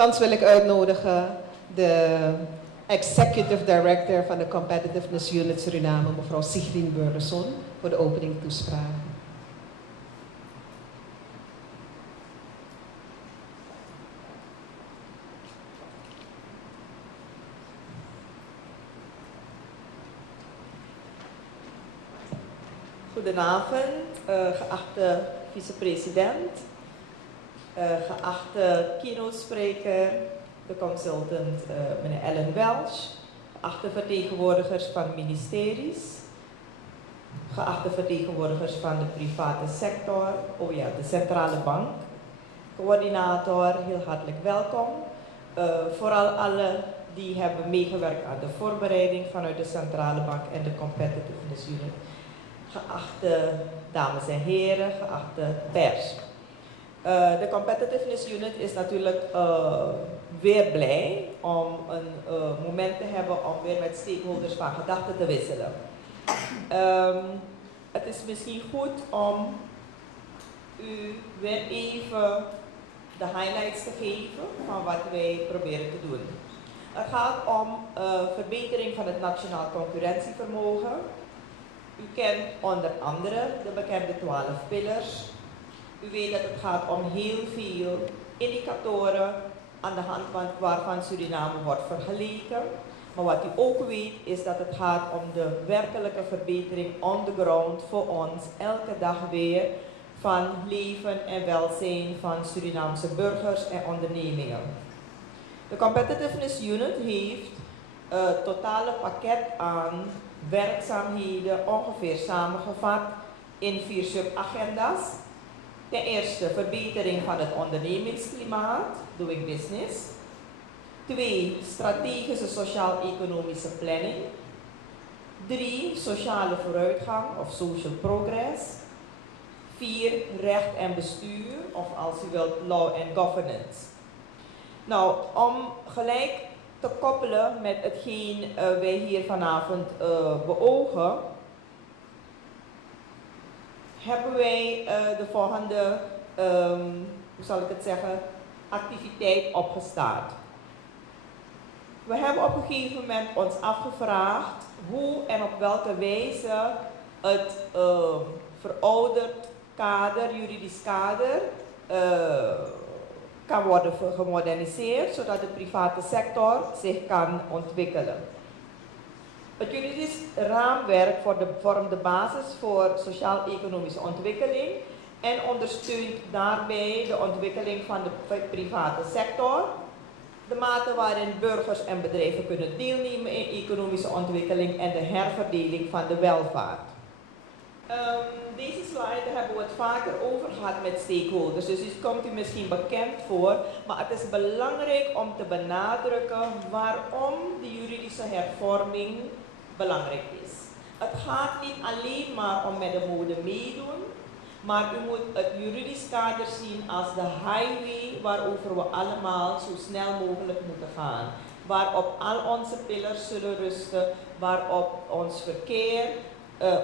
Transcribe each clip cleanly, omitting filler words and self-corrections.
Thans wil ik uitnodigen de Executive Director van de Competitiveness Unit Suriname, mevrouw Siegmien Burleson, voor de opening toespraak. Goedenavond, geachte vicepresident, geachte keynote-spreker, de consultant meneer Ellen Welch, geachte vertegenwoordigers van ministeries, geachte vertegenwoordigers van de private sector, oh ja, de centrale bank, coördinator, heel hartelijk welkom. Vooral alle die hebben meegewerkt aan de voorbereiding vanuit de centrale bank en de competitiveness unit. Geachte dames en heren, geachte pers. De Competitiveness Unit is natuurlijk weer blij om een moment te hebben om weer met stakeholders van gedachten te wisselen. Het is misschien goed om u weer even de highlights te geven van wat wij proberen te doen. Het gaat om verbetering van het nationaal concurrentievermogen. U kent onder andere de bekende 12 pillars. U weet dat het gaat om heel veel indicatoren aan de hand waarvan Suriname wordt vergeleken. Maar wat u ook weet is dat het gaat om de werkelijke verbetering on the ground voor ons elke dag weer van leven en welzijn van Surinaamse burgers en ondernemingen. De Competitiveness Unit heeft het totale pakket aan werkzaamheden ongeveer samengevat in 4 subagenda's. Ten eerste verbetering van het ondernemingsklimaat, doing business. 2, strategische sociaal-economische planning. 3, sociale vooruitgang of social progress. 4, recht en bestuur of als u wilt law and governance. Nou, om gelijk te koppelen met hetgeen wij hier vanavond beogen, hebben wij de volgende, hoe zal ik het zeggen, activiteit opgestart. We hebben op een gegeven moment ons afgevraagd hoe en op welke wijze het verouderd kader, juridisch kader, kan worden gemoderniseerd, zodat de private sector zich kan ontwikkelen. Het juridisch raamwerk vormt de basis voor sociaal-economische ontwikkeling en ondersteunt daarbij de ontwikkeling van de private sector, de mate waarin burgers en bedrijven kunnen deelnemen in economische ontwikkeling en de herverdeling van de welvaart. Deze slide hebben we het vaker over gehad met stakeholders, dus het komt u misschien bekend voor, maar het is belangrijk om te benadrukken waarom de juridische hervorming belangrijk is. Het gaat niet alleen maar om met de mode meedoen, maar u moet het juridisch kader zien als de highway waarover we allemaal zo snel mogelijk moeten gaan. Waarop al onze pillars zullen rusten, waarop ons verkeer,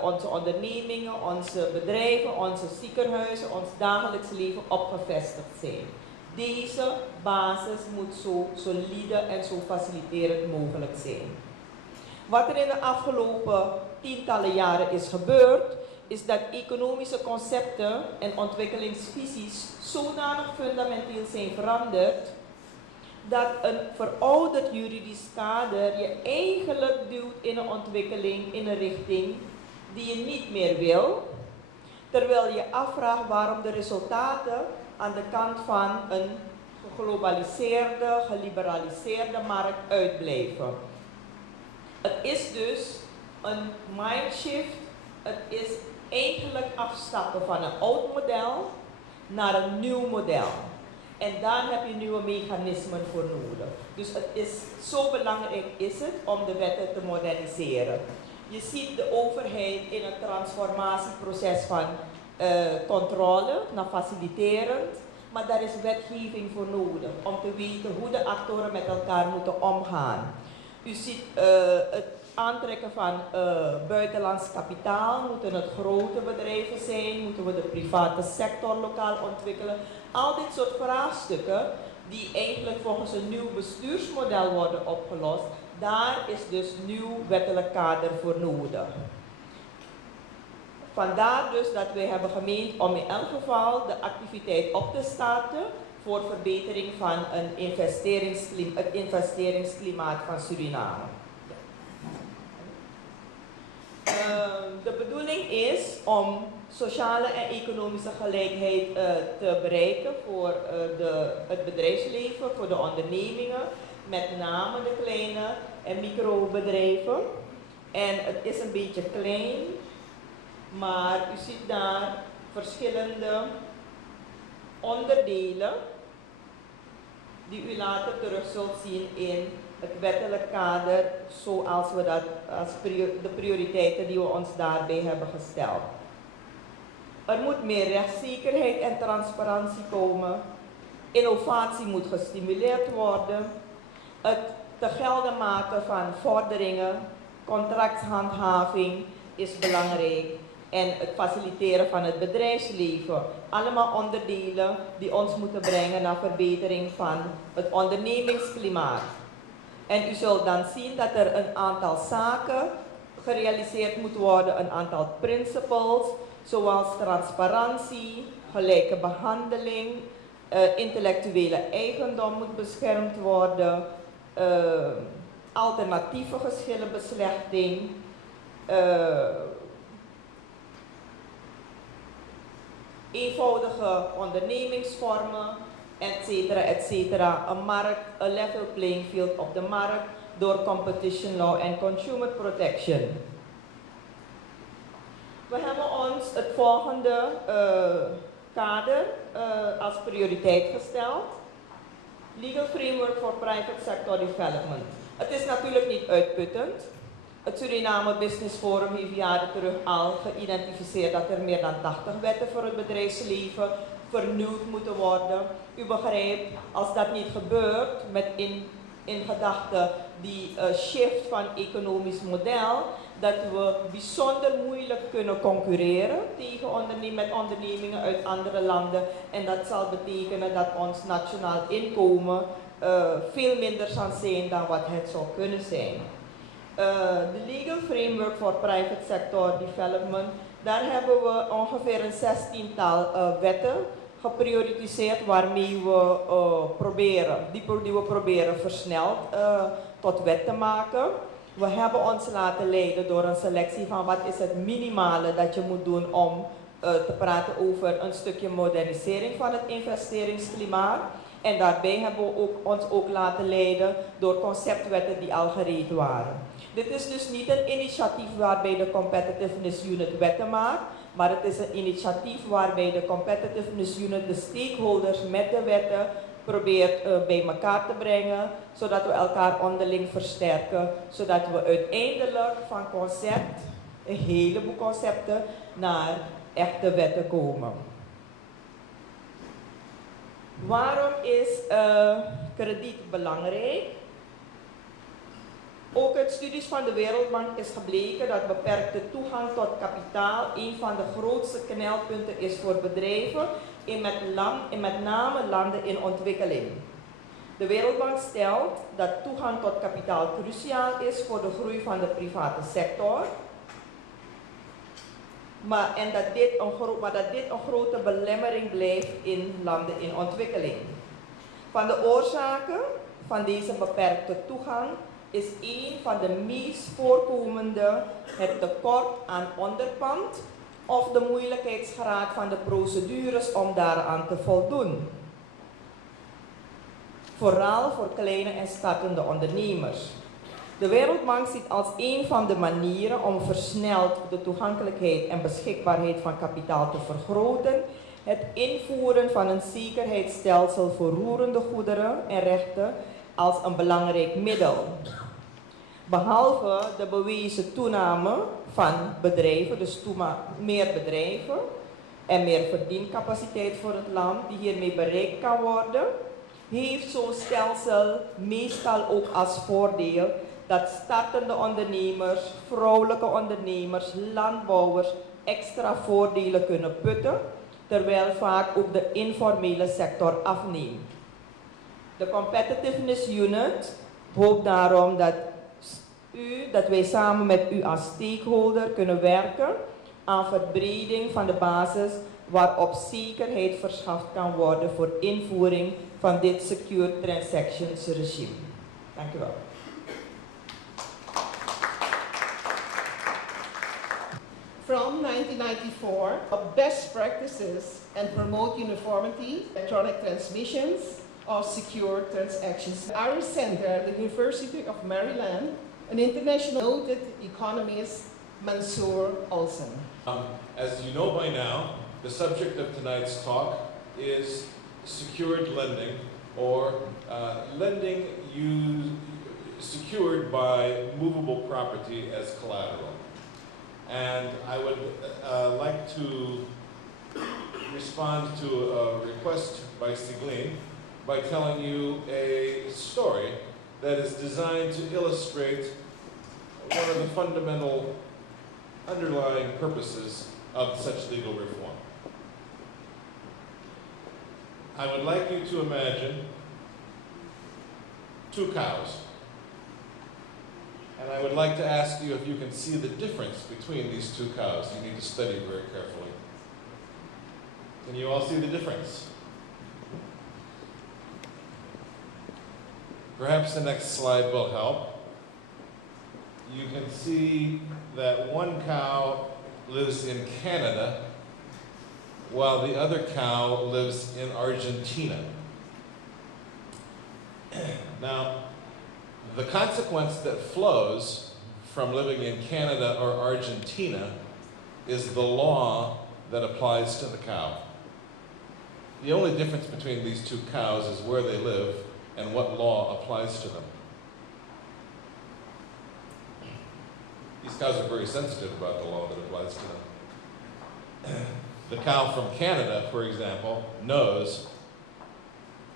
onze ondernemingen, onze bedrijven, onze ziekenhuizen, ons dagelijks leven opgevestigd zijn. Deze basis moet zo solide en zo faciliterend mogelijk zijn. Wat er in de afgelopen tientallen jaren is gebeurd, is dat economische concepten en ontwikkelingsvisies zodanig fundamenteel zijn veranderd, dat een verouderd juridisch kader je eigenlijk duwt in een ontwikkeling, in een richting die je niet meer wil, terwijl je afvraagt waarom de resultaten aan de kant van een geglobaliseerde, geliberaliseerde markt uitblijven. Het is dus een mindshift, het is eigenlijk afstappen van een oud model naar een nieuw model. En daar heb je nieuwe mechanismen voor nodig. Dus het is zo belangrijk is het om de wetten te moderniseren. Je ziet de overheid in een transformatieproces van controle naar faciliterend, maar daar is wetgeving voor nodig om te weten hoe de actoren met elkaar moeten omgaan. U ziet het aantrekken van buitenlands kapitaal, moeten het grote bedrijven zijn, moeten we de private sector lokaal ontwikkelen. Al dit soort vraagstukken die eigenlijk volgens een nieuw bestuursmodel worden opgelost, daar is dus nieuw wettelijk kader voor nodig. Vandaar dus dat wij hebben gemeend om in elk geval de activiteit op te starten voor verbetering van het investeringsklimaat van Suriname. De bedoeling is om sociale en economische gelijkheid te bereiken voor het bedrijfsleven, voor de ondernemingen, met name de kleine en microbedrijven. En het is een beetje klein, maar u ziet daar verschillende onderdelen die u later terug zult zien in het wettelijk kader, zoals we dat als de prioriteiten die we ons daarbij hebben gesteld. Er moet meer rechtszekerheid en transparantie komen. Innovatie moet gestimuleerd worden. Het te gelden maken van vorderingen, contracthandhaving is belangrijk. En het faciliteren van het bedrijfsleven. Allemaal onderdelen die ons moeten brengen naar verbetering van het ondernemingsklimaat. En u zult dan zien dat er een aantal zaken gerealiseerd moet worden, een aantal principles, zoals transparantie, gelijke behandeling, intellectuele eigendom moet beschermd worden, alternatieve geschillenbeslechting, eenvoudige ondernemingsvormen, etcetera, een level playing field op de markt door competition law en consumer protection. We hebben ons het volgende kader als prioriteit gesteld. Legal Framework for Private Sector Development. Het is natuurlijk niet uitputtend. Het Suriname Business Forum heeft jaren terug al geïdentificeerd dat er meer dan 80 wetten voor het bedrijfsleven vernieuwd moeten worden. U begrijpt, als dat niet gebeurt, met in gedachten die shift van economisch model, dat we bijzonder moeilijk kunnen concurreren met ondernemingen uit andere landen. En dat zal betekenen dat ons nationaal inkomen veel minder zal zijn dan wat het zou kunnen zijn. De Legal Framework for Private Sector Development, daar hebben we ongeveer een 16-tal wetten geprioritiseerd waarmee we proberen versneld tot wet te maken. We hebben ons laten leiden door een selectie van wat is het minimale dat je moet doen om te praten over een stukje modernisering van het investeringsklimaat. En daarbij hebben we ons ook laten leiden door conceptwetten die al gereed waren. Dit is dus niet een initiatief waarbij de Competitiveness Unit wetten maakt, maar het is een initiatief waarbij de Competitiveness Unit de stakeholders met de wetten probeert bij elkaar te brengen, zodat we elkaar onderling versterken, zodat we uiteindelijk van concept, een heleboel concepten, naar echte wetten komen. Waarom is krediet belangrijk? Ook uit studies van de Wereldbank is gebleken dat beperkte toegang tot kapitaal een van de grootste knelpunten is voor bedrijven in met name landen in ontwikkeling. De Wereldbank stelt dat toegang tot kapitaal cruciaal is voor de groei van de private sector, maar dat dit een grote belemmering blijft in landen in ontwikkeling. Van de oorzaken van deze beperkte toegang is een van de meest voorkomende het tekort aan onderpand of de moeilijkheidsgraad van de procedures om daaraan te voldoen. Vooral voor kleine en startende ondernemers. De Wereldbank ziet als een van de manieren om versneld de toegankelijkheid en beschikbaarheid van kapitaal te vergroten, het invoeren van een zekerheidsstelsel voor roerende goederen en rechten als een belangrijk middel. Behalve de bewezen toename van bedrijven, dus meer bedrijven en meer verdiencapaciteit voor het land die hiermee bereikt kan worden, heeft zo'n stelsel meestal ook als voordeel dat startende ondernemers, vrouwelijke ondernemers, landbouwers extra voordelen kunnen putten, terwijl vaak ook de informele sector afneemt. De competitiveness unit hoopt daarom dat wij samen met u als stakeholder kunnen werken aan verbreding van de basis waarop zekerheid verschaft kan worden voor invoering van dit Secure Transactions regime. Dank u wel. From 1994, best practices and promote uniformity, electronic transmissions of secure transactions. Our center at the University of Maryland, an international noted economist, Mansour Olsen. As you know by now, the subject of tonight's talk is secured lending, or lending secured by movable property as collateral. And I would like to respond to a request by Siegmien by telling you a story that is designed to illustrate one of the fundamental underlying purposes of such legal reform. I would like you to imagine two cows. And I would like to ask you if you can see the difference between these two cows. You need to study very carefully. Can you all see the difference? Perhaps the next slide will help. You can see that one cow lives in Canada while the other cow lives in Argentina. Now, the consequence that flows from living in Canada or Argentina is the law that applies to the cow. The only difference between these two cows is where they live and what law applies to them. These cows are very sensitive about the law that applies to them. The cow from Canada, for example, knows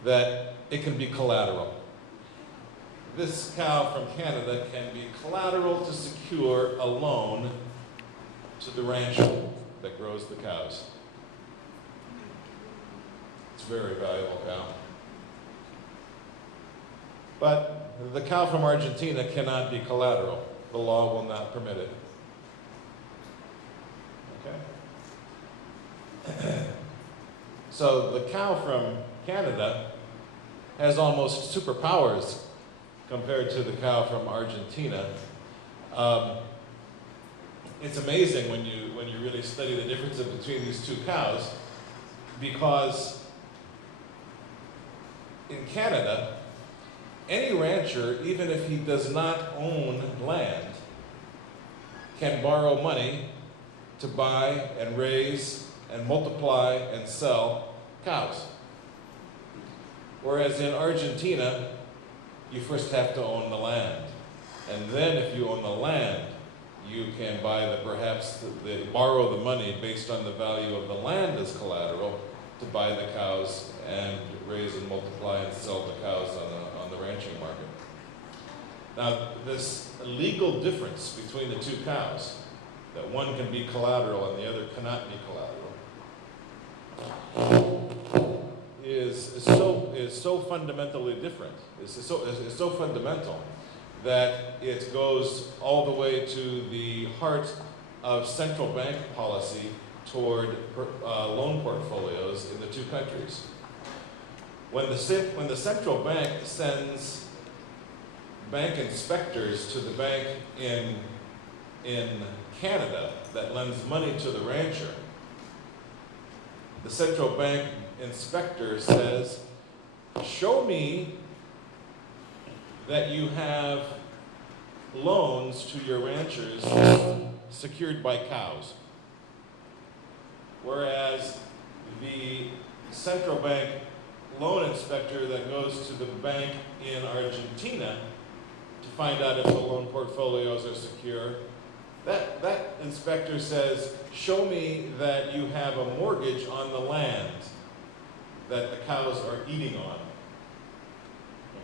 that it can be collateral. This cow from Canada can be collateral to secure a loan to the rancher that grows the cows. It's a very valuable cow. But the cow from Argentina cannot be collateral. The law will not permit it. Okay? So the cow from Canada has almost superpowers compared to the cow from Argentina. It's amazing when you really study the differences between these two cows, because in Canada, any rancher, even if he does not own land, can borrow money to buy and raise and multiply and sell cows. Whereas in Argentina, you first have to own the land. And then if you own the land, you can borrow the money based on the value of the land as collateral to buy the cows and raise and multiply and sell the cows on the ranching market. Now, this legal difference between the two cows, that one can be collateral and the other cannot be collateral, is so fundamentally different. It's so fundamental that it goes all the way to the heart of central bank policy toward loan portfolios in the two countries. When the central bank sends bank inspectors to the bank in Canada that lends money to the rancher, the central bank inspector says, show me that you have loans to your ranchers secured by cows. Whereas the central bank loan inspector that goes to the bank in Argentina to find out if the loan portfolios are secure, that inspector says, show me that you have a mortgage on the land that the cows are eating on.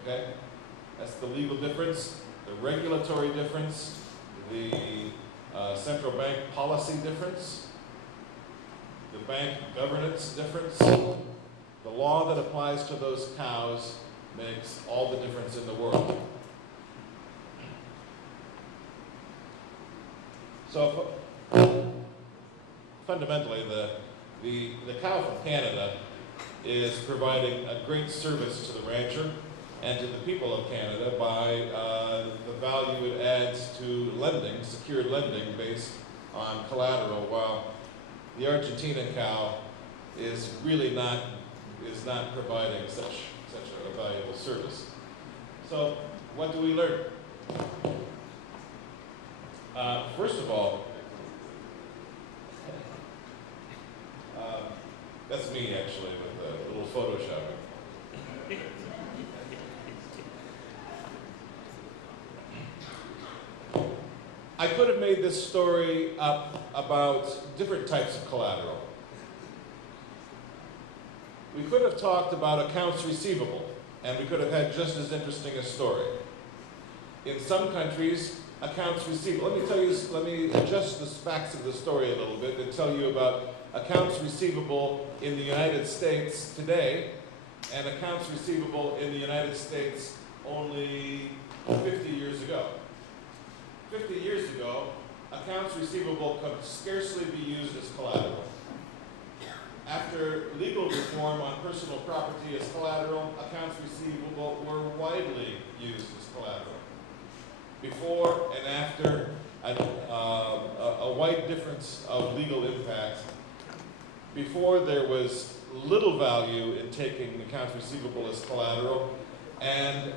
Okay? That's the legal difference, the regulatory difference, the central bank policy difference, the bank governance difference. The law that applies to those cows makes all the difference in the world. So fundamentally, the cow from Canada is providing a great service to the rancher and to the people of Canada by the value it adds to lending, secured lending based on collateral, while the Argentinian cow is really not providing such a valuable service. So what do we learn? First of all, that's me actually with a little photoshopping. I could have made this story up about different types of collateral. We could have talked about accounts receivable, and we could have had just as interesting a story. In some countries, accounts receivable, let me adjust the facts of the story a little bit and tell you about accounts receivable in the United States today and accounts receivable in the United States only 50 years ago. 50 years ago, accounts receivable could scarcely be used as collateral. After legal reform on personal property as collateral, accounts receivable were widely used as collateral. Before and after, a wide difference of legal impact. Before, there was little value in taking accounts receivable as collateral, and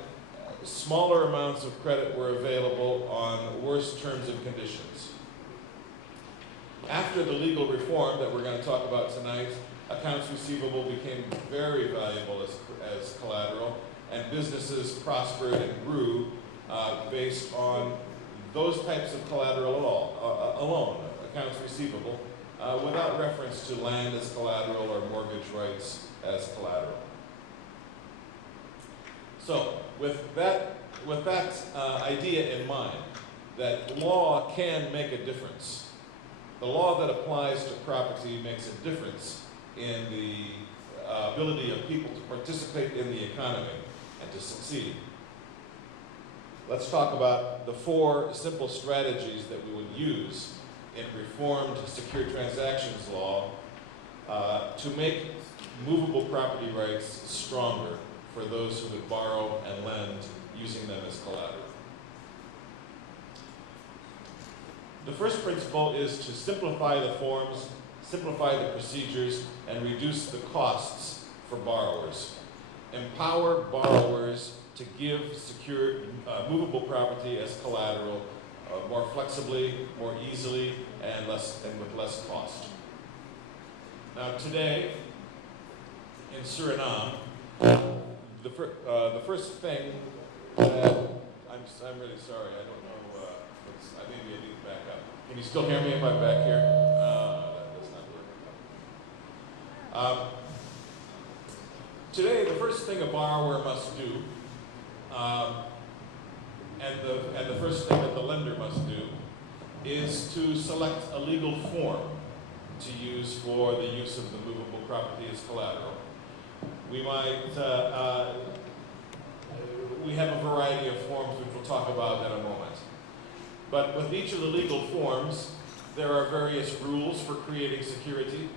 smaller amounts of credit were available on worse terms and conditions. After the legal reform that we're going to talk about tonight, accounts receivable became very valuable as collateral, and businesses prospered and grew based on those types of collateral alone, accounts receivable, without reference to land as collateral or mortgage rights as collateral. So with that idea in mind, that law can make a difference. The law that applies to property makes a difference in the ability of people to participate in the economy and to succeed. Let's talk about the 4 simple strategies that we would use in reformed secure transactions law to make movable property rights stronger for those who would borrow and lend using them as collateral. The first principle is to simplify the forms, simplify the procedures, and reduce the costs for borrowers. Empower borrowers to give secured, movable property as collateral more flexibly, more easily, and with less cost. Now today, in Suriname, the first thing that, I'm really sorry, I don't know, maybe I need to back up. Can you still hear me if I'm back here? That's not working. Today, the first thing a borrower must do, and the first thing that the lender must do, is to select a legal form to use for the use of the movable property as collateral. We might, we have a variety of forms which we'll talk about in a moment. But with each of the legal forms, there are various rules for creating security.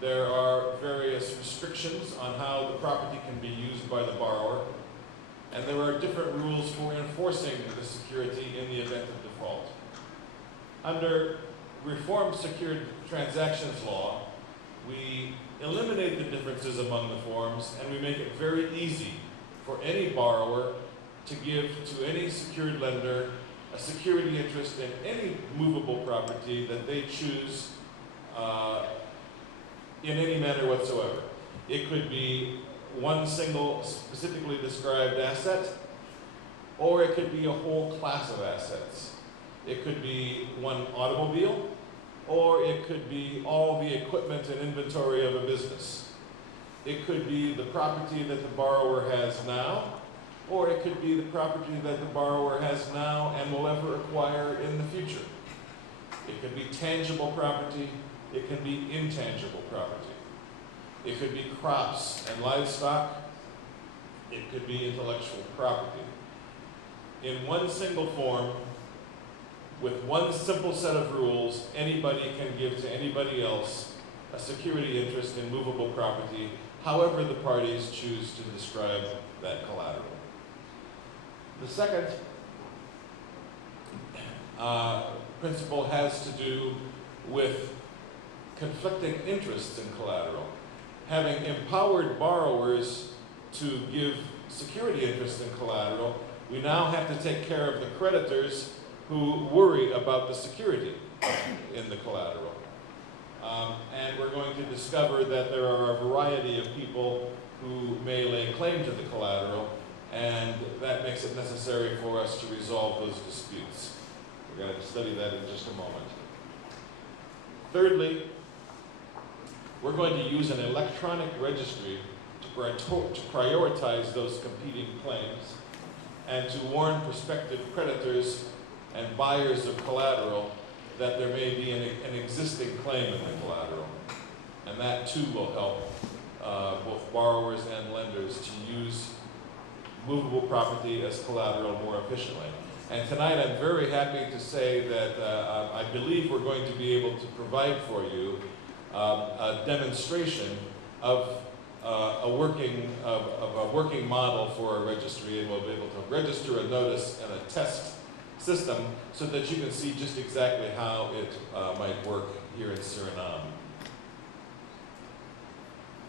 There are various restrictions on how the property can be used by the borrower. And there are different rules for enforcing the security in the event of default. Under reformed secured transactions law, we eliminate the differences among the forms, and we make it very easy for any borrower to give to any secured lender a security interest in any movable property that they choose in any manner whatsoever. It could be one single specifically described asset, or it could be a whole class of assets. It could be one automobile, or it could be all the equipment and inventory of a business. It could be the property that the borrower has now, or it could be the property that the borrower has now and will ever acquire in the future. It could be tangible property, it can be intangible property. It could be crops and livestock, It could be intellectual property. In one single form, with one simple set of rules, anybody can give to anybody else a security interest in movable property, however the parties choose to describe that collateral. The second principle has to do with conflicting interests in collateral. Having empowered borrowers to give security interest in collateral, we now have to take care of the creditors who worry about the security in the collateral. And we're going to discover that there are a variety of people who may lay claim to the collateral, and that makes it necessary for us to resolve those disputes. We're going to study that in just a moment. Thirdly, we're going to use an electronic registry to prioritize those competing claims and to warn prospective creditors and buyers of collateral that there may be an existing claim in the collateral. And that too will help both borrowers and lenders to use movable property as collateral more efficiently. And tonight I'm very happy to say that I believe we're going to be able to provide for you a demonstration of a working model for a registry, and we'll be able to register a notice and a test system so that you can see just exactly how it might work here in Suriname.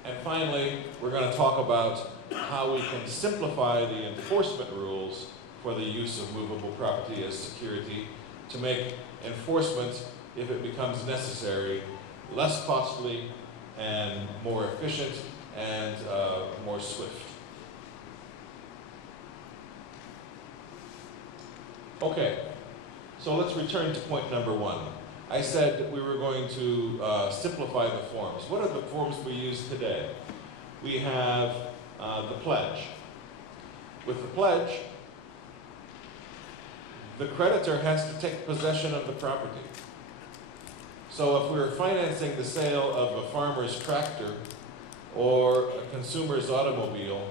And finally, we're going to talk about how we can simplify the enforcement rules for the use of movable property as security to make enforcement, if it becomes necessary, less costly and more efficient and more swift. Okay, so let's return to point number one. I said we were going to simplify the forms. What are the forms we use today? We have the pledge. With the pledge, the creditor has to take possession of the property. So if we're financing the sale of a farmer's tractor or a consumer's automobile,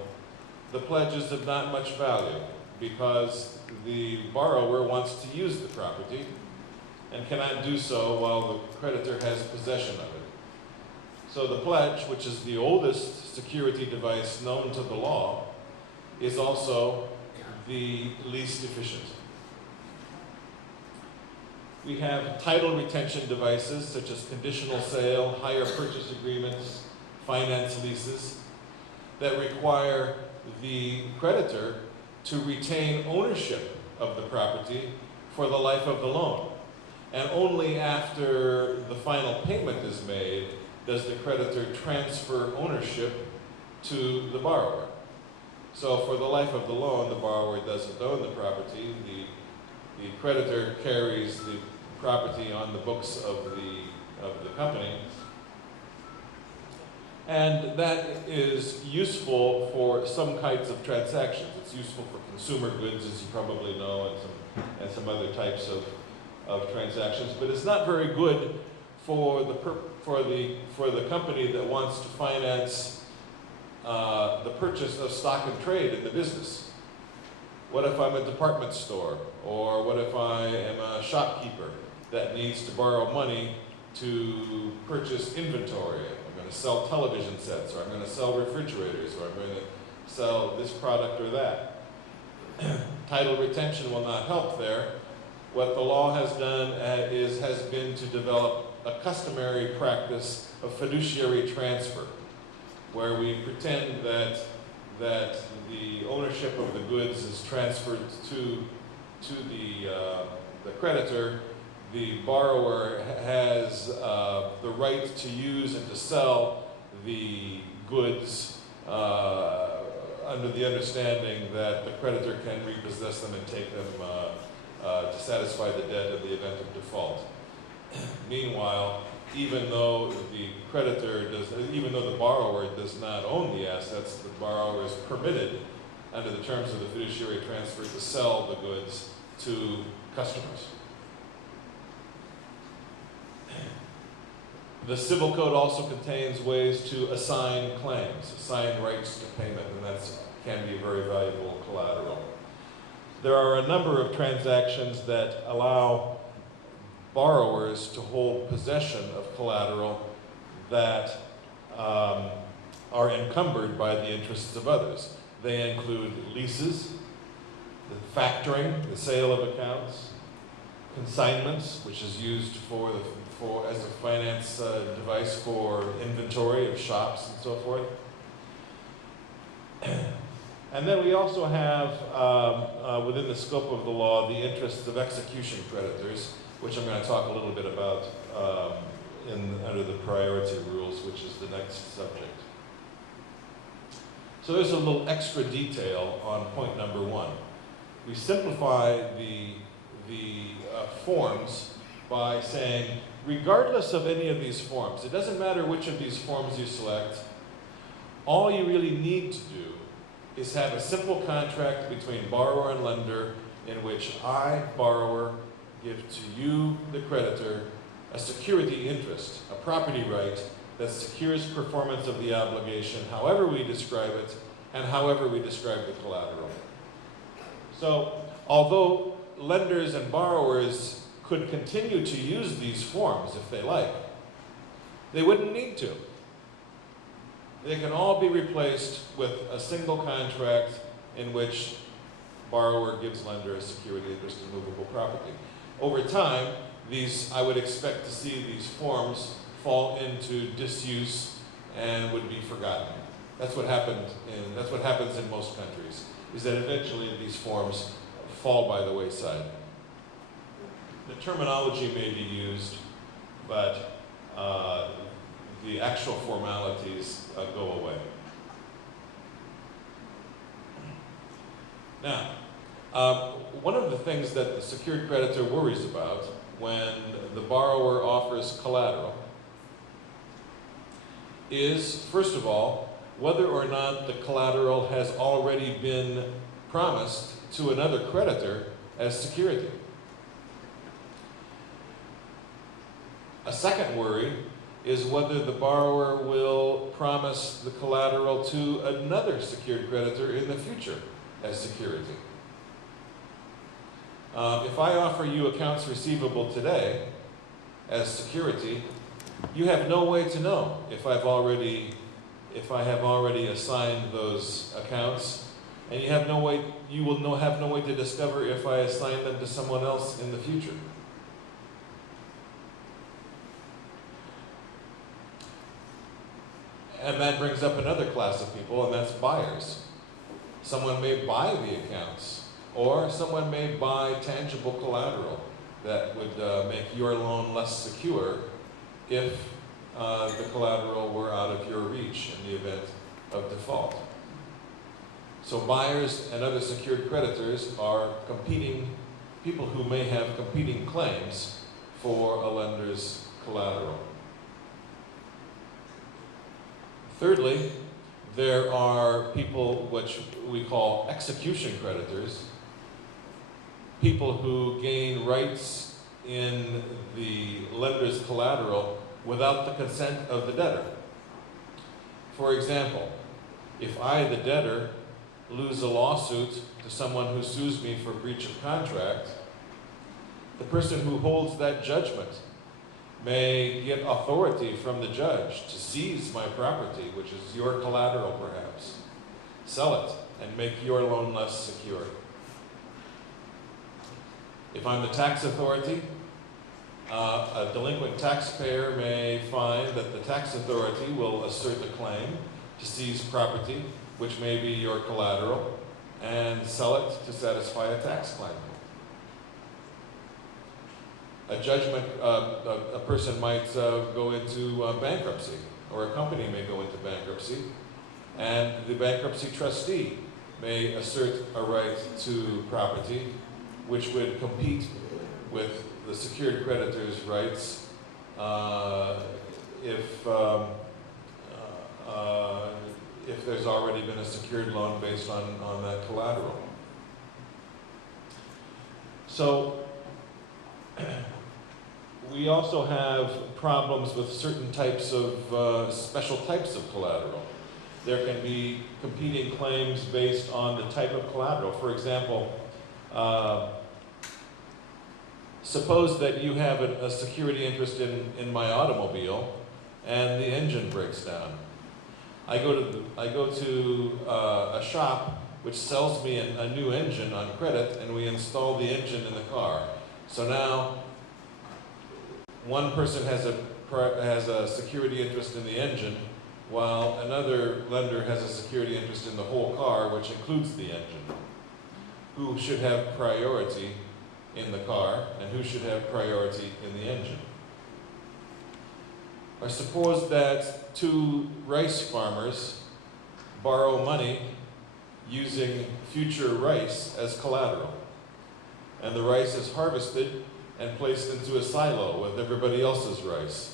the pledge is of not much value because the borrower wants to use the property and cannot do so while the creditor has possession of it. So the pledge, which is the oldest security device known to the law, is also the least efficient. We have title retention devices such as conditional sale, hire purchase agreements, finance leases that require the creditor to retain ownership of the property for the life of the loan. And only after the final payment is made does the creditor transfer ownership to the borrower. So for the life of the loan, the borrower doesn't own the property. The creditor carries the property on the books of the company. And that is useful for some kinds of transactions. It's useful for consumer goods, as you probably know, and some other types of transactions. But it's not very good for the company that wants to finance the purchase of stock and trade in the business. What if I'm a department store, or what if I am a shopkeeper that needs to borrow money to purchase inventory? I'm going to sell television sets, or I'm going to sell refrigerators, or I'm going to sell this product or that. Title retention will not help there. What the law has done has been to develop a customary practice of fiduciary transfer, where we pretend that the ownership of the goods is transferred to the creditor. The borrower has the right to use and to sell the goods under the understanding that the creditor can repossess them and take them to satisfy the debt in the event of default. Meanwhile, even though the borrower does not own the assets, the borrower is permitted under the terms of the fiduciary transfer to sell the goods to customers. The Civil Code also contains ways to assign claims, assign rights to payment, and that's can be very valuable collateral. There are a number of transactions that allow borrowers to hold possession of collateral that are encumbered by the interests of others. They include leases, the factoring, the sale of accounts, consignments, which is used as a finance device for inventory of shops and so forth. And then we also have, within the scope of the law, the interests of execution creditors, which I'm going to talk a little bit about under the priority rules, which is the next subject. So there's a little extra detail on point number 1. We simplify the forms by saying, regardless of any of these forms, it doesn't matter which of these forms you select, all you really need to do is have a simple contract between borrower and lender in which I, borrower, give to you, the creditor, a security interest, a property right that secures performance of the obligation, however we describe it, and however we describe the collateral. So, although lenders and borrowers could continue to use these forms if they like, they wouldn't need to. They can all be replaced with a single contract in which borrower gives lender a security interest in movable property. Over time, I would expect to see these forms fall into disuse and would be forgotten. That's what happens in most countries, is that eventually these forms fall by the wayside. The terminology may be used, but the actual formalities go away. Now, one of the things that the secured creditor worries about when the borrower offers collateral is, first of all, whether or not the collateral has already been promised to another creditor as security. A second worry is whether the borrower will promise the collateral to another secured creditor in the future as security. If I offer you accounts receivable today as security, you have no way to know if I have already assigned those accounts, and you will have no way to discover if I assign them to someone else in the future. And that brings up another class of people, and that's buyers. Someone may buy the accounts, or someone may buy tangible collateral that would make your loan less secure if the collateral were out of your reach in the event of default. So buyers and other secured creditors are people who may have competing claims for a lender's collateral. Thirdly, there are people which we call execution creditors, people who gain rights in the lender's collateral without the consent of the debtor. For example, if I, the debtor, lose a lawsuit to someone who sues me for breach of contract, the person who holds that judgment may get authority from the judge to seize my property, which is your collateral perhaps, sell it, and make your loan less secure. If I'm the tax authority, a delinquent taxpayer may find that the tax authority will assert a claim to seize property, which may be your collateral, and sell it to satisfy a tax claim. A judgment, a person might go into bankruptcy, or a company may go into bankruptcy, and the bankruptcy trustee may assert a right to property which would compete with the secured creditor's rights if there's already been a secured loan based on that collateral. So we also have problems with certain types of special types of collateral. there can be competing claims based on the type of collateral. For example, suppose that you have a security interest in my automobile and the engine breaks down. I go to a shop which sells me a new engine on credit, and we install the engine in the car. So now one person has a security interest in the engine, while another lender has a security interest in the whole car, which includes the engine. Who should have priority in the car, and who should have priority in the engine? Or suppose that two rice farmers borrow money using future rice as collateral, and the rice is harvested and placed into a silo with everybody else's rice.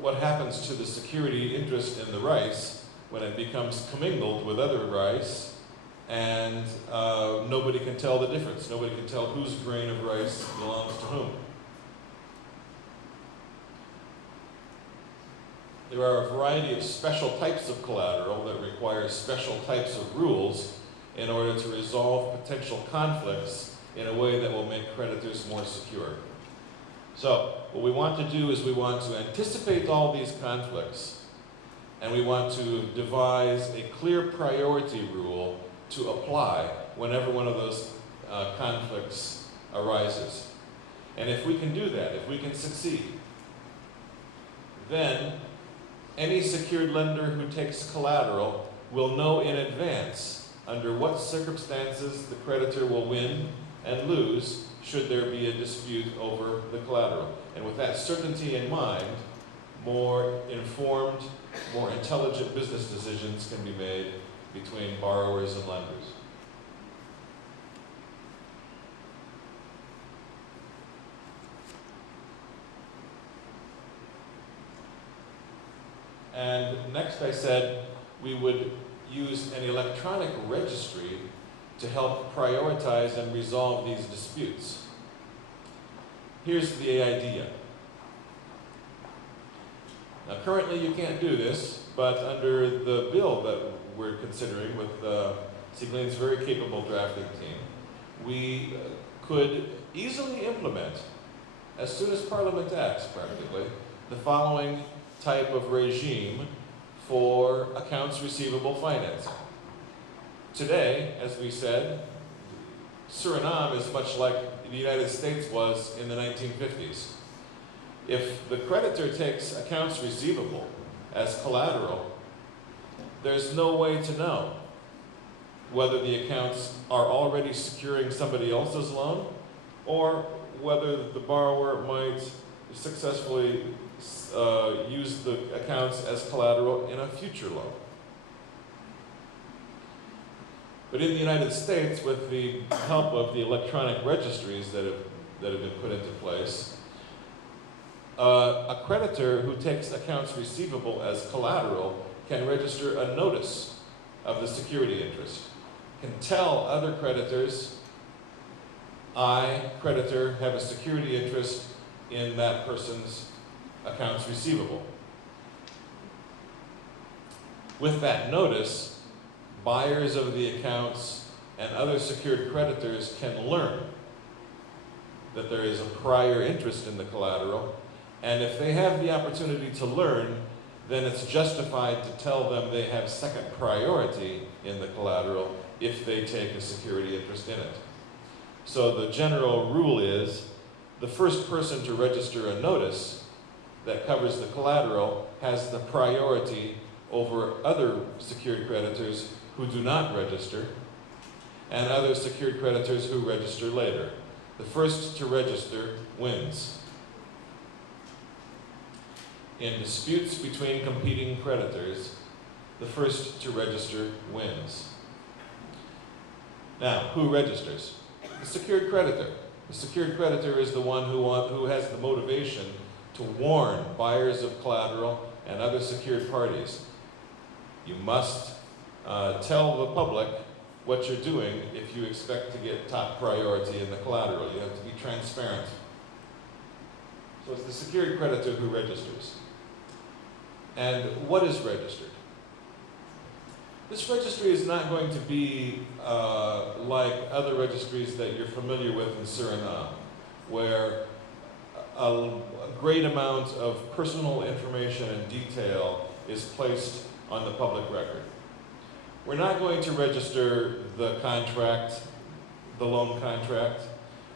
What happens to the security interest in the rice when it becomes commingled with other rice, and nobody can tell the difference? Nobody can tell whose grain of rice belongs to whom. There are a variety of special types of collateral that require special types of rules in order to resolve potential conflicts in a way that will make creditors more secure. So, what we want to do is we want to anticipate all these conflicts, and we want to devise a clear priority rule to apply whenever one of those conflicts arises. And if we can do that, if we can succeed, then any secured lender who takes collateral will know in advance under what circumstances the creditor will win and lose should there be a dispute over the collateral. And with that certainty in mind, more informed, more intelligent business decisions can be made between borrowers and lenders. And next I said we would use an electronic registry to help prioritize and resolve these disputes. Here's the idea. Now currently you can't do this, but under the bill that we're considering with Siegmien's very capable drafting team, we could easily implement, as soon as Parliament acts practically, the following type of regime for accounts receivable financing. Today, as we said, Suriname is much like the United States was in the 1950s. If the creditor takes accounts receivable as collateral, there's no way to know whether the accounts are already securing somebody else's loan or whether the borrower might successfully use the accounts as collateral in a future loan. But in the United States, with the help of the electronic registries that have been put into place, a creditor who takes accounts receivable as collateral can register a notice of the security interest, can tell other creditors, I, creditor, have a security interest in that person's accounts receivable. With that notice, buyers of the accounts and other secured creditors can learn that there is a prior interest in the collateral, and if they have the opportunity to learn, then it's justified to tell them they have second priority in the collateral if they take a security interest in it. So the general rule is the first person to register a notice that covers the collateral has the priority over other secured creditors who do not register, and other secured creditors who register later. The first to register wins. In disputes between competing creditors, the first to register wins. Now, who registers? The secured creditor. The secured creditor is the one who has the motivation to warn buyers of collateral and other secured parties. You must tell the public what you're doing if you expect to get top priority in the collateral. You have to be transparent. So it's the secured creditor who registers. And what is registered? This registry is not going to be like other registries that you're familiar with in Suriname, where a great amount of personal information and detail is placed on the public record. We're not going to register the contract, the loan contract.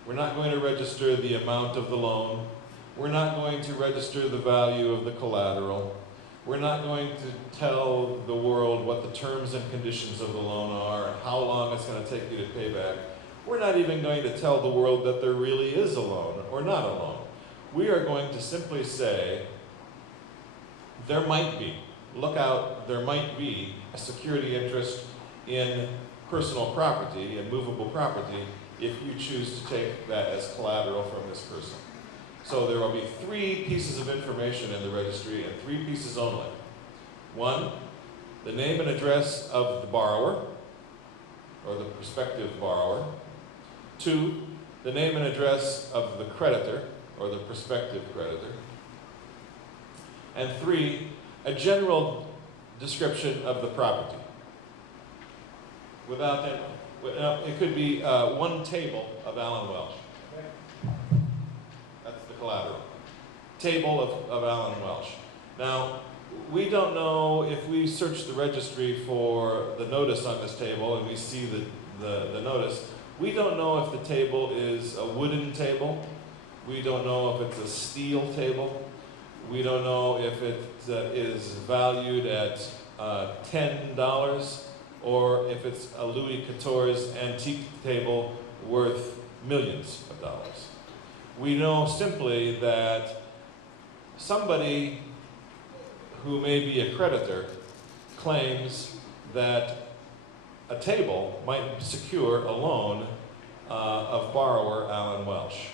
We're not going to register the amount of the loan. We're not going to register the value of the collateral. We're not going to tell the world what the terms and conditions of the loan are and how long it's going to take you to pay back. We're not even going to tell the world that there really is a loan or not a loan. We are going to simply say, there might be, look out, there might be a security interest in personal property and movable property if you choose to take that as collateral from this person. So there will be 3 pieces of information in the registry, and 3 pieces only. 1, the name and address of the borrower, or the prospective borrower. 2, the name and address of the creditor, or the prospective creditor. And 3, a general description of the property. Without that, it could be 1 table of Alan Welsh. That's the collateral. Table of Alan Welsh. Now, we don't know if we search the registry for the notice on this table and we see the notice. We don't know if the table is a wooden table. We don't know if it's a steel table. We don't know if it is valued at $10 or if it's a Louis XIV's antique table worth millions of dollars. We know simply that somebody who may be a creditor claims that a table might secure a loan of borrower Alan Welsh.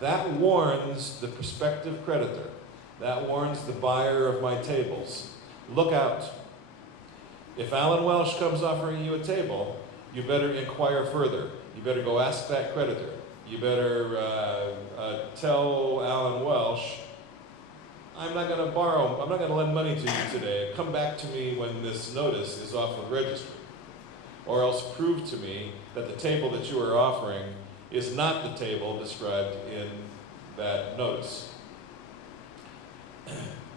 That warns the prospective creditor. That warns the buyer of my tables. Look out. If Alan Welsh comes offering you a table, you better inquire further. You better go ask that creditor. You better tell Alan Welsh, I'm not going to lend money to you today. Come back to me when this notice is off the registry. Or else prove to me that the table that you are offering is not the table described in that notice.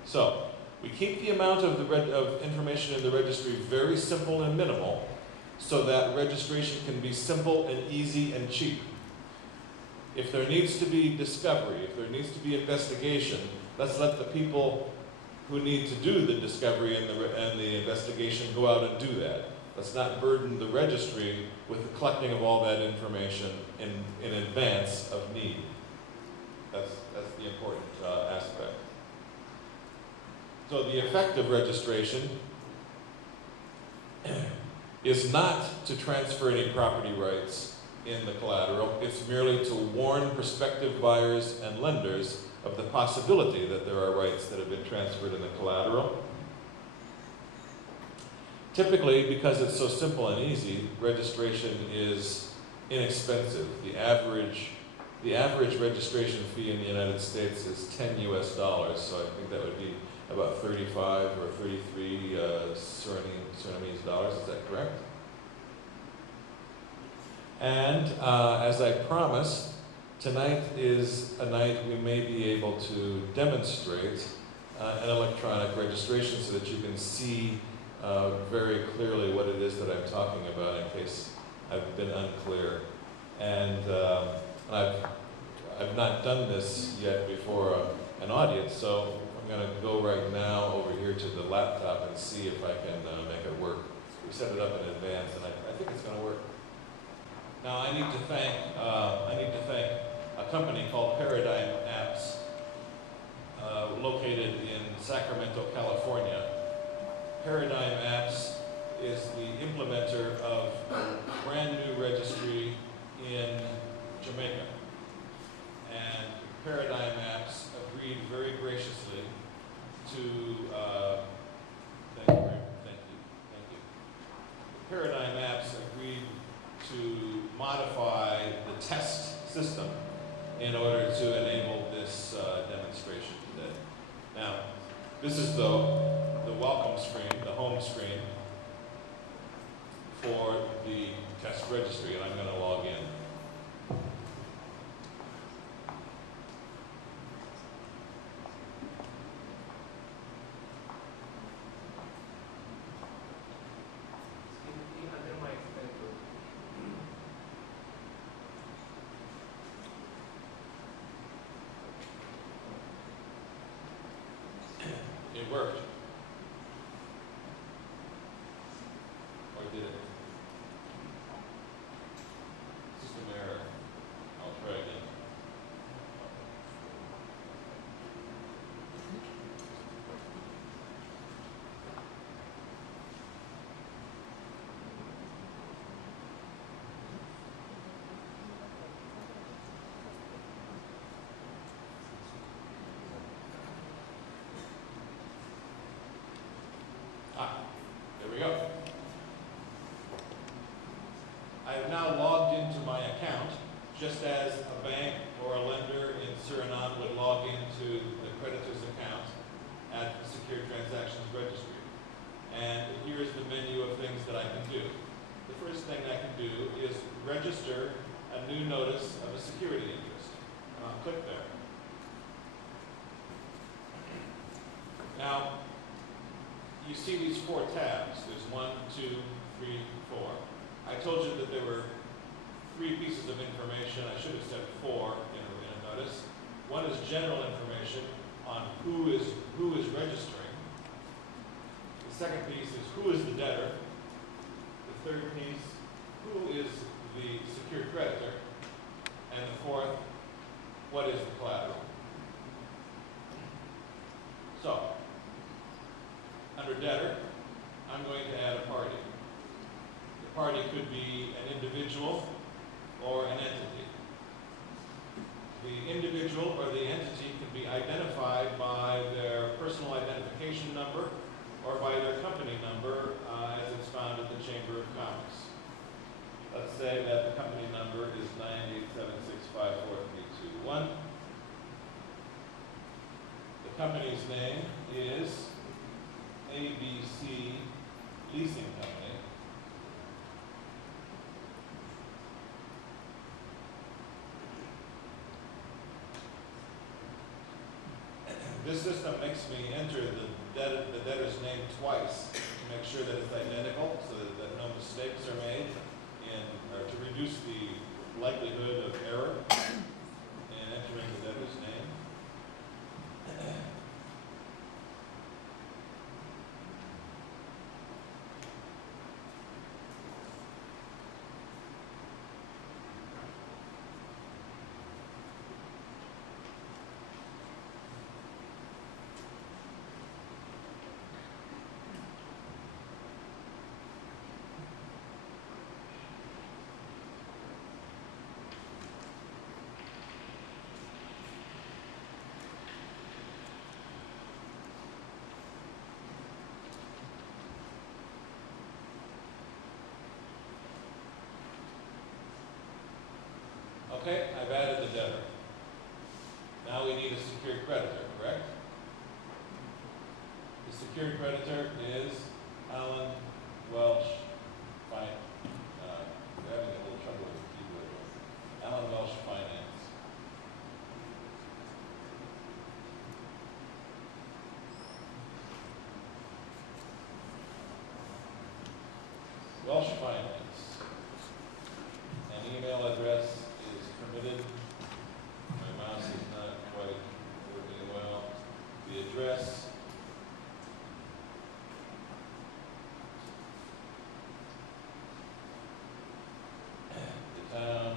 So, we keep the amount of information in the registry very simple and minimal so that registration can be simple and easy and cheap. If there needs to be discovery, if there needs to be investigation, let's let the people who need to do the discovery and the investigation go out and do that. Let's not burden the registry with the collecting of all that information in advance of need. That's the important aspect. So the effect of registration is not to transfer any property rights in the collateral. It's merely to warn prospective buyers and lenders of the possibility that there are rights that have been transferred in the collateral. Typically, because it's so simple and easy, registration is inexpensive. The average registration fee in the United States is $10 US, so I think that would be about 35 or 33 Surinamese dollars. Is that correct? And as I promised, tonight is a night we may be able to demonstrate an electronic registration so that you can see very clearly what it is that I'm talking about in case I've been unclear. And I've not done this yet before an audience, so I'm going to go right now over here to the laptop and see if I can make it work. We set it up in advance, and I think it's going to work. Now I need to thank a company called Paradigm Apps, located in Sacramento, California. Paradigm Apps is the implementer of a brand new registry in Jamaica. And Paradigm Apps agreed very graciously to, thank you. Paradigm Apps agreed to modify the test system in order to enable this demonstration today. Now, This is the welcome screen, the home screen for the test registry, and I'm going to log in. It worked. Or did it? System error. I'll try again. There we go. I have now logged into my account, just as a bank or a lender in Suriname would log into the creditor's account at the Secure Transactions Registry. And here's the menu of things that I can do. The first thing I can do is register a new notice of a security interest. And I'll click there. Now, you see these 4 tabs. There's 1, 2, 3, 4. I told you that there were 3 pieces of information. I should have said 4 in a notice. One is general information on who is registering. The second piece is who is the debtor. The third piece, who is the secured creditor. And the fourth, what is the collateral. So, under debtor, I'm going to add a party. The party could be an individual or an entity. The individual or the entity can be identified by their personal identification number or by their company number as it's found at the Chamber of Commerce. Let's say that the company number is 987654321. The company's name is ABC Leasing Company. This system makes me enter the debtor's name twice to make sure that it's identical so that no mistakes are made or to reduce the likelihood of error in entering the debtor's name. Okay, I've added the debtor. Now we need a secured creditor, correct? The secured creditor is Alan Welsh. We're having a little trouble with the keyboard. Alan Welsh Finance. Welsh Finance. An email address is permitted. My mouse is not quite working well. The address. The town.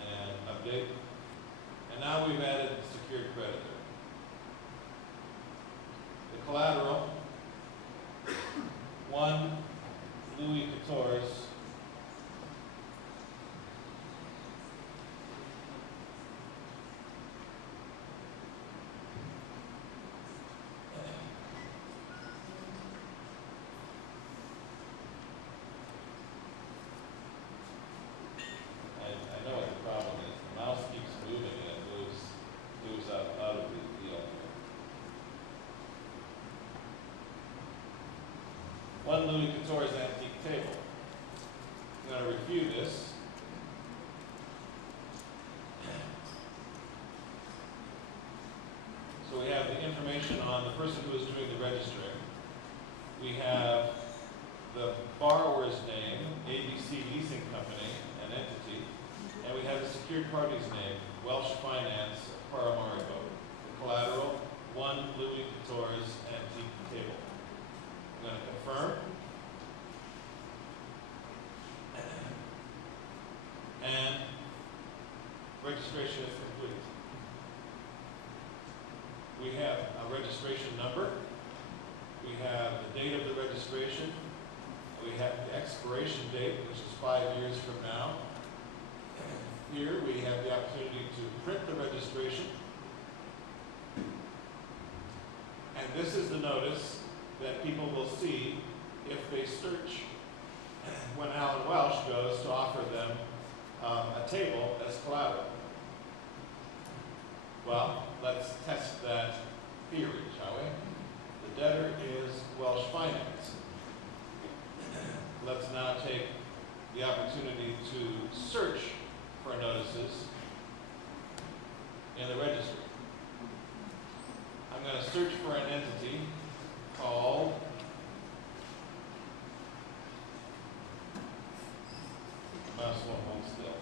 And update. And now we've added the secured creditor. The collateral. 1 Louis XIV I know what the problem is. The mouse keeps moving and it moves One Louis Couture's antique table. I'm going to review this. So we have the information on the person who is doing the registering. We have the borrower's name, ABC Leasing Company, an entity, and we have the secured party's name, Welsh Finance, Paramaribo. The collateral, one Louis Couture's antique table. I'm going to confirm. And registration is complete. We have a registration number. We have the date of the registration. We have the expiration date, which is 5 years from now. Here we have the opportunity to print the registration. And this is the notice that people will see if they search when Alan Welsh goes to offer them a table as collateral. Well, let's test that theory, shall we? The debtor is Welsh Finance. Let's now take the opportunity to search for notices in the registry. I'm going to search for an entity called mouse won't hold still.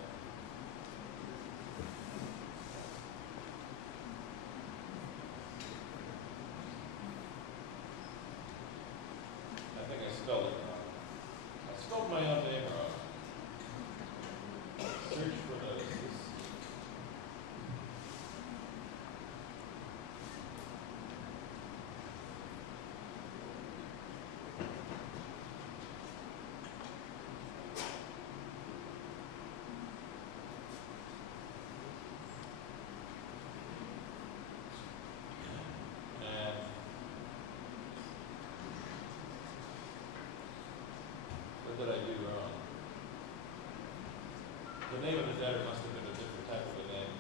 I think I spelled it wrong. I spelled my own name wrong. Search for notices. What did I do wrong? The name of the debtor must have been a different type of a name.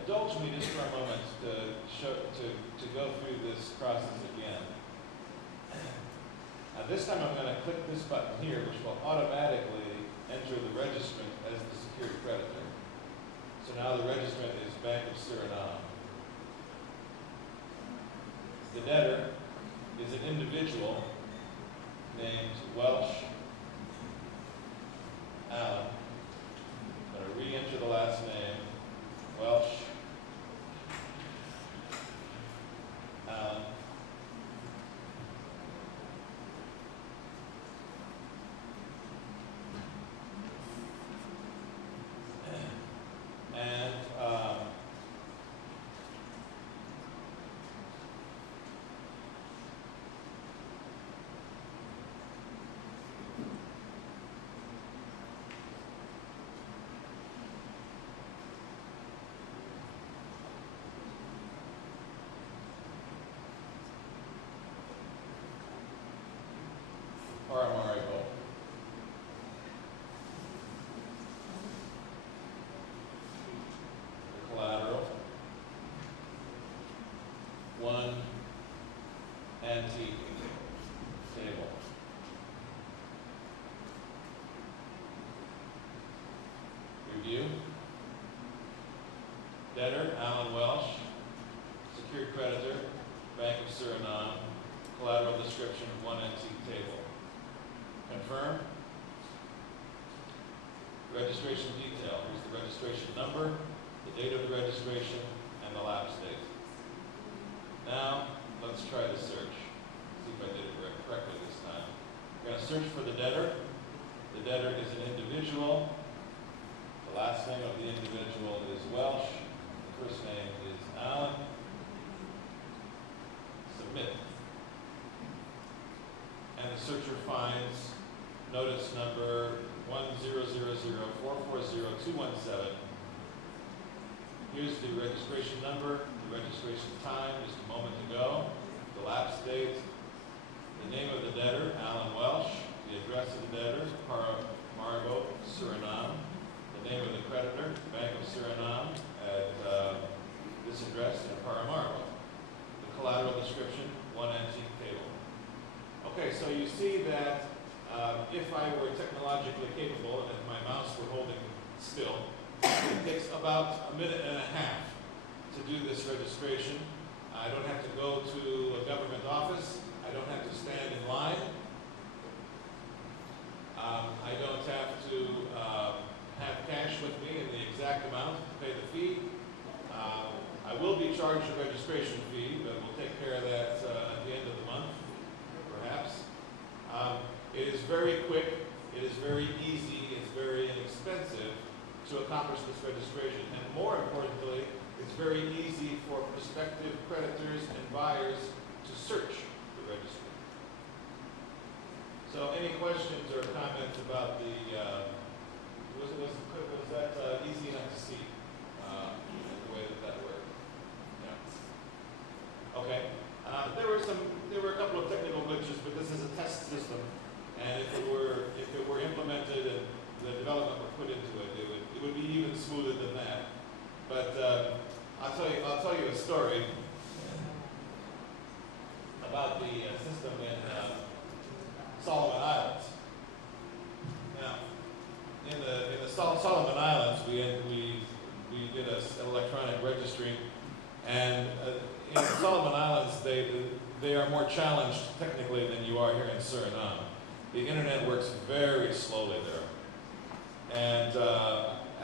Indulge me just for a moment to go through this process again. Now this time I'm going to click this button here, which will automatically enter the registrant as the secured creditor. So now the registrant is Bank of Suriname. The debtor is an individual named Welsh Allen. I'm going to re-enter the last name, Welsh Allen. And Paramaribo. The collateral. One antique table. Review. Debtor, Alan Welsh. Secured creditor, Bank of Suriname. Collateral description, one antique table. Confirm. Registration detail. Here's the registration number, the date of the registration, and the lapse date. Now, let's try the search. See if I did it correctly this time. We're going to search for the debtor. The debtor is an individual. The last name of the individual is Welsh. The first name is Allen. Submit. And the searcher finds notice number 1000440-217. Here's the registration number, the registration time just a moment ago, the lapse date, the name of the debtor, Alan Welsh, the address of the debtor, Paramaribo, Suriname, the name of the creditor, Bank of Suriname, at this address in Paramaribo. The collateral description, if I were technologically capable and if my mouse were holding still, it takes about 1.5 minutes to do this registration. I don't have to go to a government office. I don't have to stand in line. I don't have to have cash with me in the exact amount to pay the fee. I will be charged a registration fee, but we'll take care of that at the end of the month, perhaps. It is very quick, it is very easy, it's very inexpensive to accomplish this registration. And more importantly, it's very easy for prospective creditors and buyers to search the registry. So any questions or comments about the, was that easy enough to see the way that worked? Yeah. Okay. There were a couple of technical glitches, but this is a test system, and if it were implemented and the development were put into it, it would be even smoother than that. But I'll tell you a story about the system in Solomon Islands. Now, in the Solomon Islands, we did an electronic registry, and in Solomon Islands, they are more challenged technically than you are here in Suriname. The internet works very slowly there. And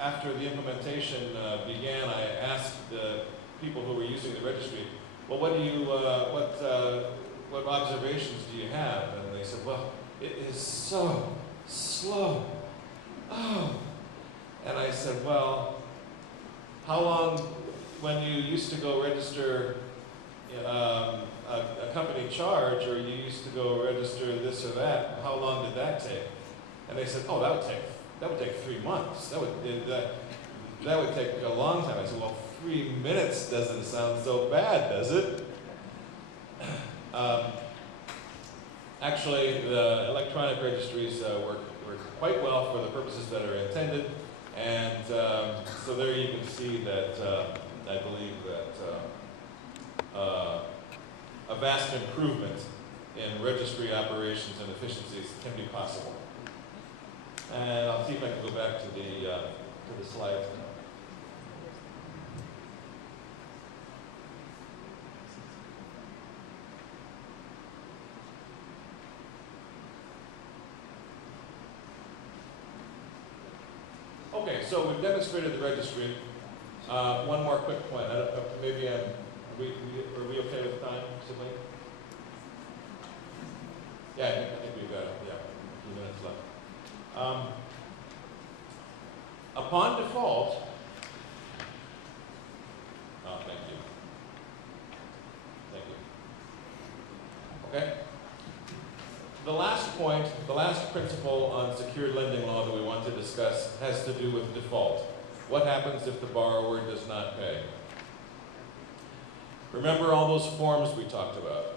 after the implementation began, I asked the people who were using the registry, well, what observations do you have? And they said, well, it is so slow. Oh. And I said, well, how long, when you used to go register a company charge, or you used to go register this or that, how long did that take? And they said, oh, that would take 3 months. That would take a long time. I said, well, 3 minutes doesn't sound so bad, does it? Actually, the electronic registries work quite well for the purposes that are intended, and so there you can see that I believe that a vast improvement in registry operations and efficiencies can be possible. And I'll see if I can go back to the slides now. Okay, so we've demonstrated the registry. One more quick point. Maybe are we okay with time, Siegmien? Yeah, I think we've got a few minutes left. Upon default, thank you. Thank you. Okay. The last point, the last principle on secured lending law that we want to discuss has to do with default. What happens if the borrower does not pay? Remember all those forms we talked about.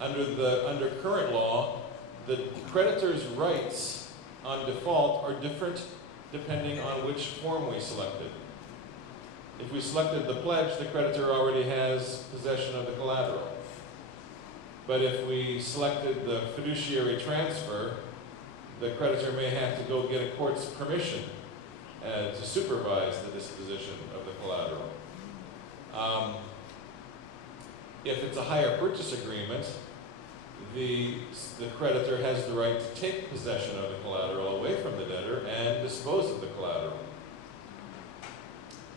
Under current law, the creditor's rights on default are different depending on which form we selected. If we selected the pledge, the creditor already has possession of the collateral. But if we selected the fiduciary transfer, the creditor may have to go get a court's permission to supervise the disposition of the collateral. If it's a hire purchase agreement, the creditor has the right to take possession of the collateral away from the debtor and dispose of the collateral.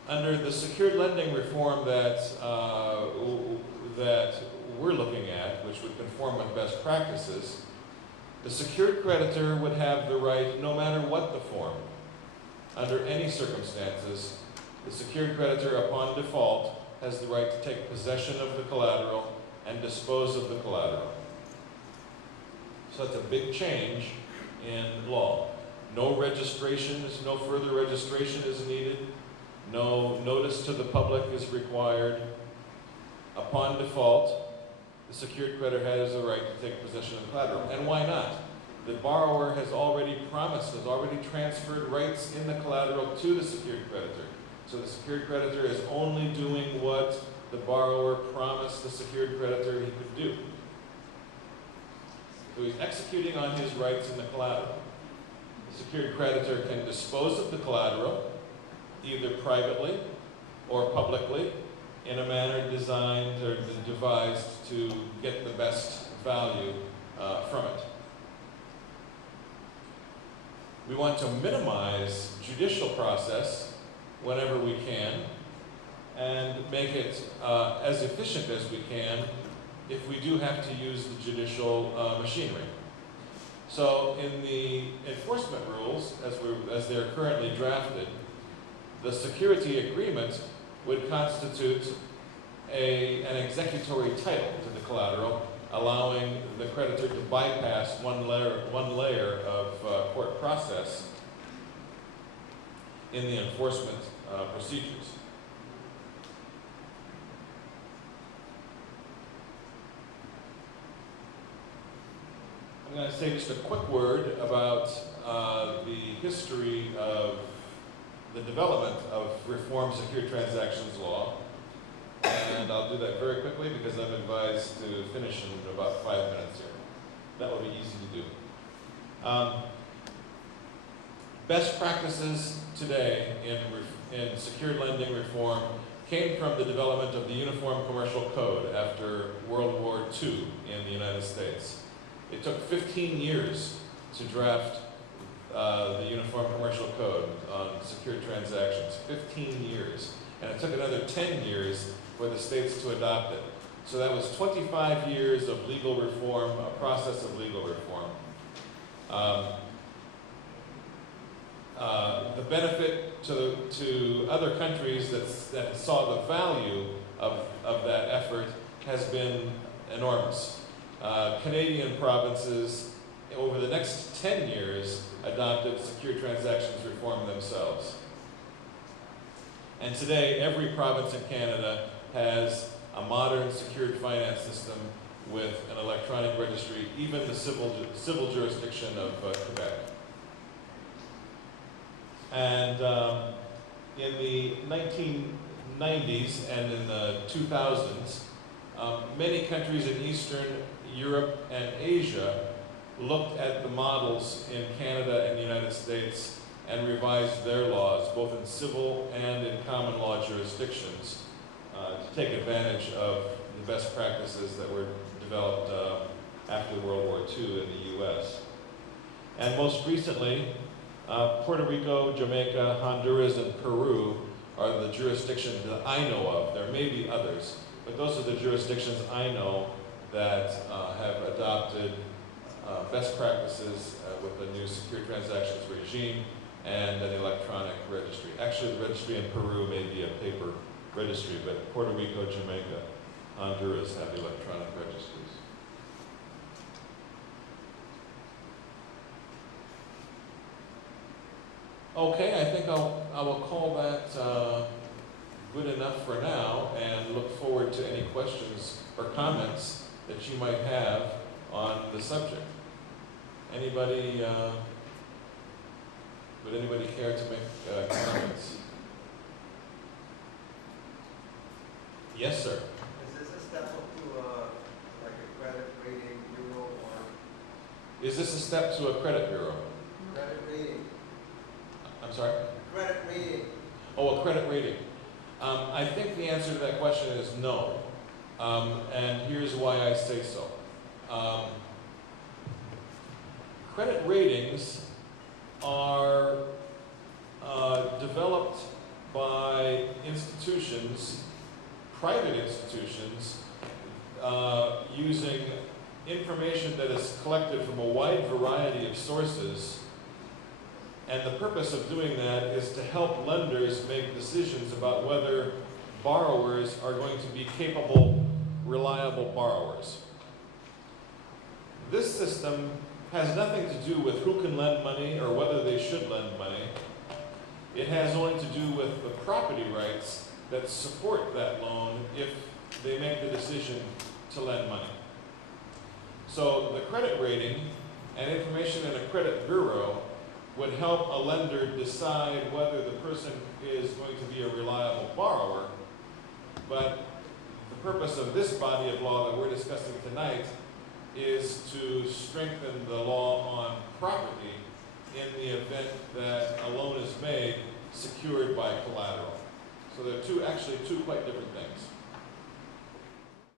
Under the secured lending reform that we're looking at, which would conform with best practices, the secured creditor would have the right, no matter what the form, under any circumstances, the secured creditor, upon default, has the right to take possession of the collateral and dispose of the collateral. So that's a big change in law. No registrations, no further registration is needed. No notice to the public is required. Upon default, the secured creditor has the right to take possession of the collateral. And why not? The borrower has already promised, has already transferred rights in the collateral to the secured creditor. So the secured creditor is only doing what the borrower promised the secured creditor he could do. So he's executing on his rights in the collateral. The secured creditor can dispose of the collateral either privately or publicly in a manner designed or devised to get the best value from it. We want to minimize judicial process whenever we can and make it as efficient as we can if we do have to use the judicial machinery. So in the enforcement rules, as they're currently drafted, the security agreement would constitute an executory title to the collateral, allowing the creditor to bypass one layer of court process in the enforcement procedures. I'm going to say just a quick word about the history of the development of Reform Secured Transactions Law. And I'll do that very quickly because I'm advised to finish in about 5 minutes here. That will be easy to do. Best practices today in secured lending reform came from the development of the Uniform Commercial Code after World War II in the United States. It took 15 years to draft the Uniform Commercial Code on secured transactions, 15 years. And it took another 10 years for the states to adopt it. So that was 25 years of legal reform, a process of legal reform. The benefit to other countries that saw the value of that effort has been enormous. Canadian provinces, over the next 10 years, adopted secure transactions reform themselves. And today, every province in Canada has a modern secured finance system with an electronic registry, even the civil jurisdiction of Quebec. And in the 1990s and in the 2000s, many countries in Eastern Europe and Asia looked at the models in Canada and the United States and revised their laws, both in civil and in common law jurisdictions, to take advantage of the best practices that were developed after World War II in the US. And most recently, Puerto Rico, Jamaica, Honduras, and Peru are the jurisdictions that I know of. There may be others, but those are the jurisdictions I know that have adopted best practices with the new secure transactions regime and an electronic registry. Actually, the registry in Peru may be a paper registry, but Puerto Rico, Jamaica, Honduras have electronic registries. Okay, I think I will call that good enough for now and look forward to any questions or comments that you might have on the subject. Anybody, would anybody care to make comments? Yes, sir. Is this a step up to like a credit rating bureau or? Is this a step to a credit bureau? Credit rating. I'm sorry? Credit rating. Oh, a credit rating. I think the answer to that question is no. And here's why I say so. Credit ratings are developed by institutions, private institutions, using information that is collected from a wide variety of sources. And the purpose of doing that is to help lenders make decisions about whether borrowers are going to be capable, reliable borrowers. This system has nothing to do with who can lend money or whether they should lend money. It has only to do with the property rights that support that loan if they make the decision to lend money. So the credit rating and information in a credit bureau would help a lender decide whether the person is going to be a reliable borrower. But the purpose of this body of law that we're discussing tonight is to strengthen the law on property in the event that a loan is made secured by collateral. So they're actually two quite different things.